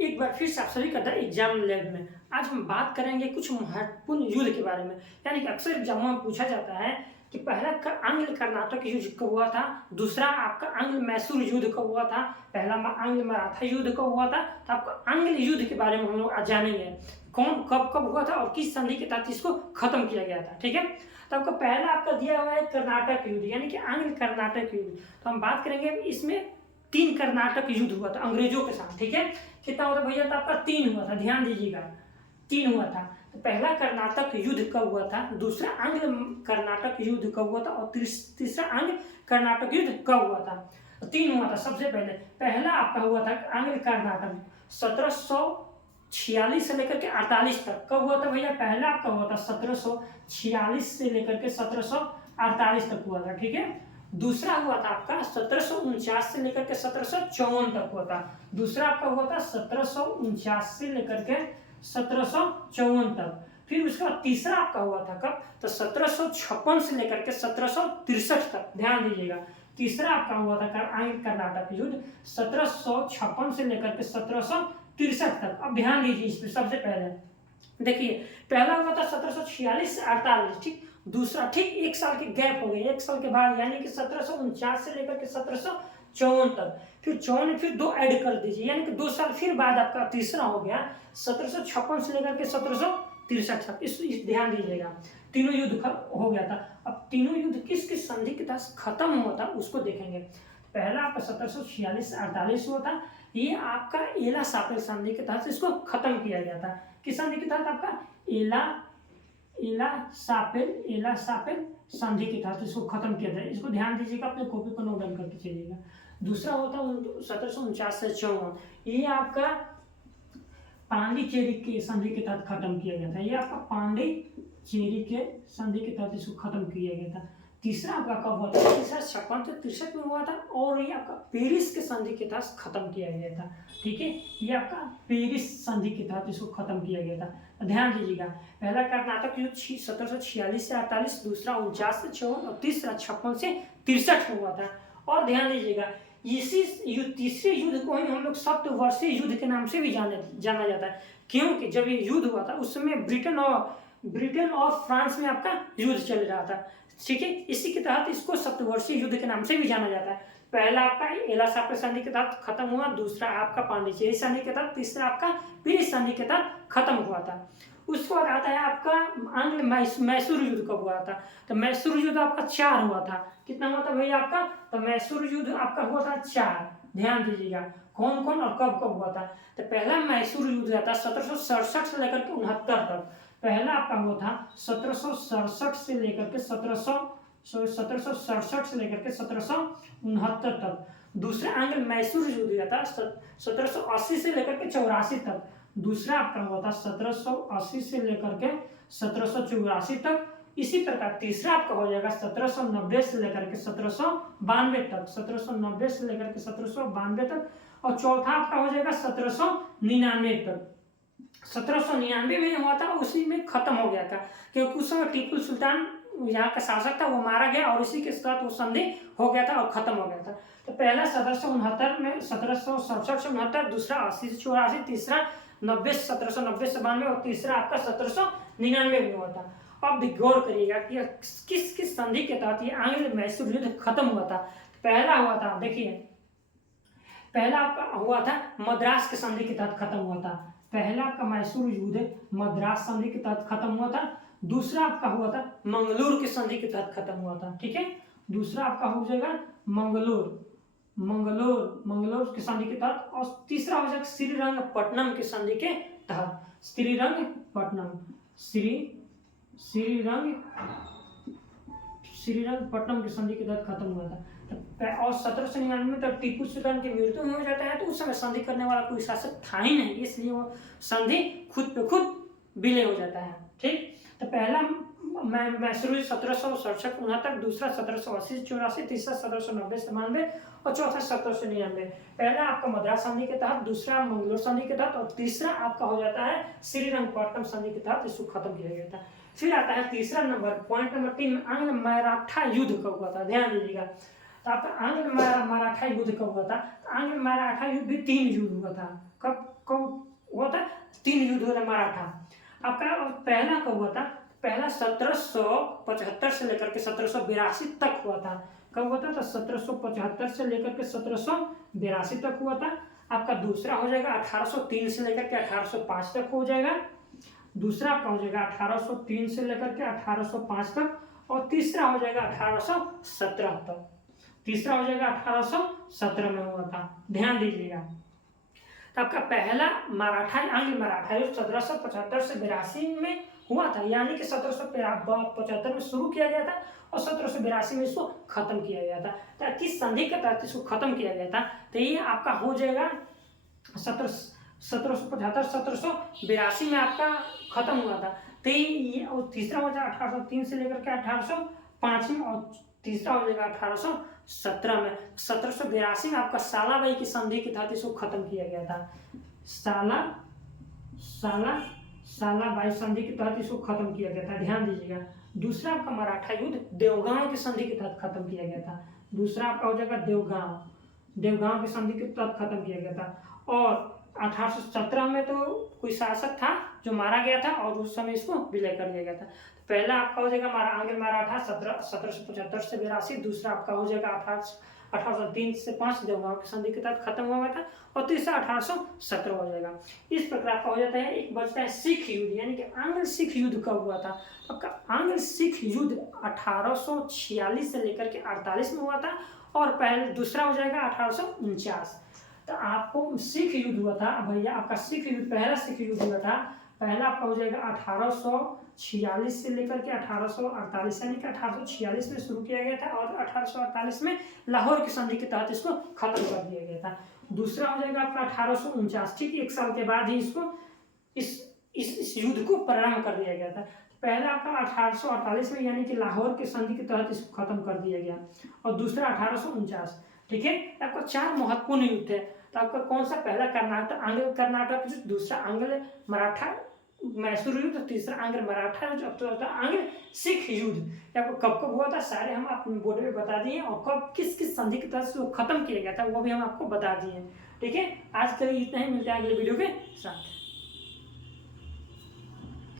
एक बार फिर से आप सभी का द एग्जाम लैब में आज हम बात करेंगे कुछ महत्वपूर्ण युद्ध के बारे में। यानी कि अक्सर एग्जामों में पूछा जाता है कि पहला आंग्ल कर्नाटक युद्ध कब हुआ था, दूसरा आपका आंग्ल मैसूर युद्ध कब हुआ था, पहला आंग्ल मराठा युद्ध कब हुआ था। तो आपका आंग्ल युद्ध के बारे में हम लोग आज जानेंगे कौन कब कब हुआ था और किस संधि के तहत इसको खत्म किया गया था। ठीक है, तो आपका पहला आपका दिया हुआ है कर्नाटक युद्ध यानी कि आंग्ल कर्नाटक युद्ध। तो हम बात करेंगे इसमें 3 कर्नाटक युद्ध हुआ था अंग्रेजों के साथ। ठीक है, कितना हुआ था भैया? तो आपका 3 हुआ था, ध्यान दीजिएगा 3 हुआ था। तो पहला कर्नाटक युद्ध कब हुआ था, दूसरा आंग्ल कर्नाटक युद्ध कब हुआ था और तीसरा आंग्ल कर्नाटक युद्ध कब हुआ था। तो 3 हुआ था। सबसे पहला आपका हुआ था आंग्ल कर्नाटक 1746 से लेकर के 48 तक। कब हुआ था भैया? पहला आपका हुआ था 1746 से लेकर के 1748 तक हुआ था। ठीक है, दूसरा हुआ था आपका 1749 से लेकर के 1754 तक हुआ था। दूसरा आपका हुआ था 1749 से लेकर के 1754 तक। फिर उसका तीसरा आपका हुआ था कब? तो 1756 से लेकर के 1763 तक। ध्यान दीजिएगा, तीसरा आपका हुआ था आंग्ल कर्नाटक युद्ध 1756 से लेकर के 1763 तक। अब ध्यान दीजिए इसमें सबसे पहले देखिए, पहला हुआ था 1746 से 48। ठीक, दूसरा ठीक 1 साल के गैप हो गए, 1 साल के बाद यानी कि 1749 से लेकर के 1754 तक। फिर 54 फिर 2 ऐड कर दीजिए यानी कि 2 साल फिर बाद आपका तीसरा हो गया 1756 से लेकर के 1763 तक। इस ध्यान दीजिएगा, तीनों युद्ध हो गया था। अब तीनों युद्ध किस किस संधि के तहत खत्म हुआ था उसको देखेंगे। पहला आपका 1746 से 48 हुआ था, ये आपका एला सापेल संधि के तहत इसको खत्म किया गया था। किस संधि के तहत? आपका एला सापेल संधि के तहत इसको खत्म किया जाए। इसको ध्यान दीजिएगा, अपने कॉपी पर नोट डाउन करके चलिएगा। दूसरा होता है 1749 से 54, ये आपका पांडिचेरी के संधि के तहत खत्म किया गया था। ये आपका पांडिचेरी के संधि के तहत इसको खत्म किया गया था। तीसरा आपका कब हुआ था? 56 से 63 में हुआ था और ये आपका पेरिस के संधि के तहत खत्म किया गया था। ठीक है, ये आपका पेरिस संधि के तहत इसको खत्म किया गया था। ध्यान दीजिएगा, पहला कर्नाटक युद्ध 1746 से 48, दूसरा 49 से 54 और तीसरा 56 से 63 में हुआ था। और ध्यान दीजिएगा, इसी तीसरे युद्ध को ही हम लोग सप्तवर्षीय युद्ध के नाम से भी जाना जाता है, क्योंकि जब ये युद्ध हुआ था उस समय ब्रिटेन और फ्रांस में आपका युद्ध चल रहा था। ठीक है, इसी के तहत इसको सप्तवर्षीय युद्ध के नाम से भी जाना जाता है। पहला आपका एला सापेल संधि के तहत खत्म हुआ, दूसरा आपका पांडिचेरी संधि के तहत, तीसरा आपका पेरिस संधि के तहत खत्म हुआ था। उसके बाद आता है आपका आंग्ल मैसूर युद्ध कब हुआ था? तो मैसूर युद्ध आपका 4 हुआ था। कितना हुआ था भैया आपका? तो मैसूर युद्ध आपका हुआ था 4। ध्यान दीजिएगा कौन कौन और कब कब हुआ था। तो पहला मैसूर युद्ध था 1767 से लेकर के 69 तक। पहला आपका हुआ था 1767 से लेकर के 1767 से लेकर के 1769 तक। दूसरा आंग्ल मैसूर युद्ध था 1780 से लेकर के 84 तक। दूसरा आपका हुआ था 1780 से लेकर के 1784 तक। इसी प्रकार तीसरा आपका हो जाएगा 1790 से लेकर के 1792 तक, 1790 से लेकर के 1792 तक। और चौथा आपका हो जाएगा 1799 तक। 1799 में हुआ था, उसी में खत्म हो गया था, क्योंकि उस समय टीपू सुल्तान यहाँ का शासक था, वो मारा गया और इसी के साथ वो संधि हो गया था और खत्म हो गया था। तो पहला 1769 में 1767 से 69, दूसरा 80 से 84, तीसरा 1790 से 92 और तीसरा आपका 1799 में हुआ था। अब गौर करिएगा कि किस किस संधि के तहत ये आंग्ल मैसूर युद्ध खत्म हुआ था। पहला हुआ था, देखिए पहला आपका हुआ था मद्रास के संधि के तहत खत्म हुआ था। पहला आपका मैसूर युद्ध मद्रास संधि के तहत खत्म हुआ था। दूसरा आपका हुआ था मंगलोर के संधि के तहत खत्म हुआ था। ठीक है, दूसरा आपका हो जाएगा मंगलोर के संधि के तहत। और तीसरा हो जाएगा श्रीरंगपट्टनम के संधि के तहत। श्रीरंगपट्टनम के संधि के तहत खत्म हुआ था। और 1799 में तक टीपू सुल्तान की मृत्यु हो जाता है, तो उस समय संधि करने वाला कोई शासक था ही नहीं, इसलिए वो संधि खुद पे खुद विलय हो जाता है। ठीक, तो पहला मैसूर 1767 69, दूसरा 1780 84, तीसरा 1790 92 और चौथा 1799। पहला आपका मद्रास संधि के तहत, दूसरा मंगलोर संधि के तहत और तीसरा आपका हो जाता है श्रीरंगपट्टनम संधि के तहत इसको खत्म किया गया था। फिर आता है तीसरा नंबर, पॉइंट नंबर 3, आंग्ल मराठा युद्ध कब हुआ था? ध्यान दीजिएगा, तो आपका आंग्ल मराठा युद्ध कब हुआ था? आंग्ल मराठा युद्ध भी 3 युद्ध हुआ था। कब? कब हुआ था? 3 युद्ध हुआ था मराठा। आपका पहला कब हुआ था? पहला 1775 से लेकर के 1782 तक हुआ था। कब हुआ था? तो 1775 से लेकर के 1782 तक हुआ था। आपका दूसरा हो जाएगा 1803 से लेकर के 1805 तक हो जाएगा। दूसरा आपका हो जाएगा 1803 से लेकर के 1805 तक, और तीसरा हो जाएगा 1817 तक। तीसरा हो जाएगा 1817 में हुआ था, ध्यान दीजिएगा। तो आपका पहला मराठा आंग्ल मराठा युद्ध 1775 से 82 में हुआ था, यानी कि 1775 में शुरू किया गया था और 1782 में इसको खत्म किया गया था। तो किस संधि के तहत इसको खत्म किया गया था? तो ये आपका हो जाएगा 1775 1782 में आपका खत्म हुआ था। तो ये और तीसरा हो जाएगा 1803 से लेकर के 1805 में, और तीसरा हो जाएगा 1817 में। 1782 में आपका सालाबाई की संधि के तहत इसको खत्म किया गया था। सालाबाई संधि के तहत इसको खत्म किया गया था, ध्यान दीजिएगा। दूसरा आपका मराठा युद्ध देवगांव की संधि के तहत खत्म किया गया था। दूसरा आपका हो जाएगा देवगांव की संधि के तहत खत्म किया गया था। और 1817 में तो कोई शासक था जो मारा गया था और उस समय इसको विलय कर दिया गया था। तो पहला आपका हो जाएगा आंग्ल मराठा 1775 से 82। दूसरा आपका हो जाएगा 1803 से 5 देवगांव की संधि के तहत खत्म हुआ था, और तीसरा 1817 हो जाएगा। इस प्रकार का हो जाता है। एक बचता है सिख युद्ध, यानी कि आंग्ल सिख युद्ध कब हुआ था? आपका आंग्ल सिख युद्ध 1846 से लेकर के 48 में हुआ था, और पहले दूसरा हो जाएगा 1849। तो आपको सिख युद्ध हुआ था भैया, आपका सिख युद्ध पहला सिख युद्ध हुआ था, पहला आपका हो जाएगा 1846 से लेकर के 1848, यानी कि 1846 में शुरू किया गया था और 1848 में लाहौर की संधि के तहत इसको खत्म कर दिया गया था। दूसरा हो जाएगा आपका 1849, ठीक 1 साल के बाद ही इसको इस युद्ध को प्रारंभ कर दिया गया था। पहला आपका 1848 में, यानी कि लाहौर की संधि के तहत इसको खत्म कर दिया गया, और दूसरा 1849, ठीक है। आपका 4 महत्वपूर्ण युद्ध है। तो आपका कौन सा? पहला आंग्ल कर्नाटक युद्ध, दूसरा आंग्ल मराठा मैसूर युद्ध, तीसरा आंग्ल मराठा युद्ध, और चौथा आंग्ल सिख युद्ध। आपको कब कब हुआ था सारे हम अपने बोर्ड में बता दिए, और कब किस किस संधि के तहत खत्म किया गया था वो भी हम आपको बता दिए, ठीक है। आज के लिए इतना ही, मिलते हैं अगले वीडियो के साथ।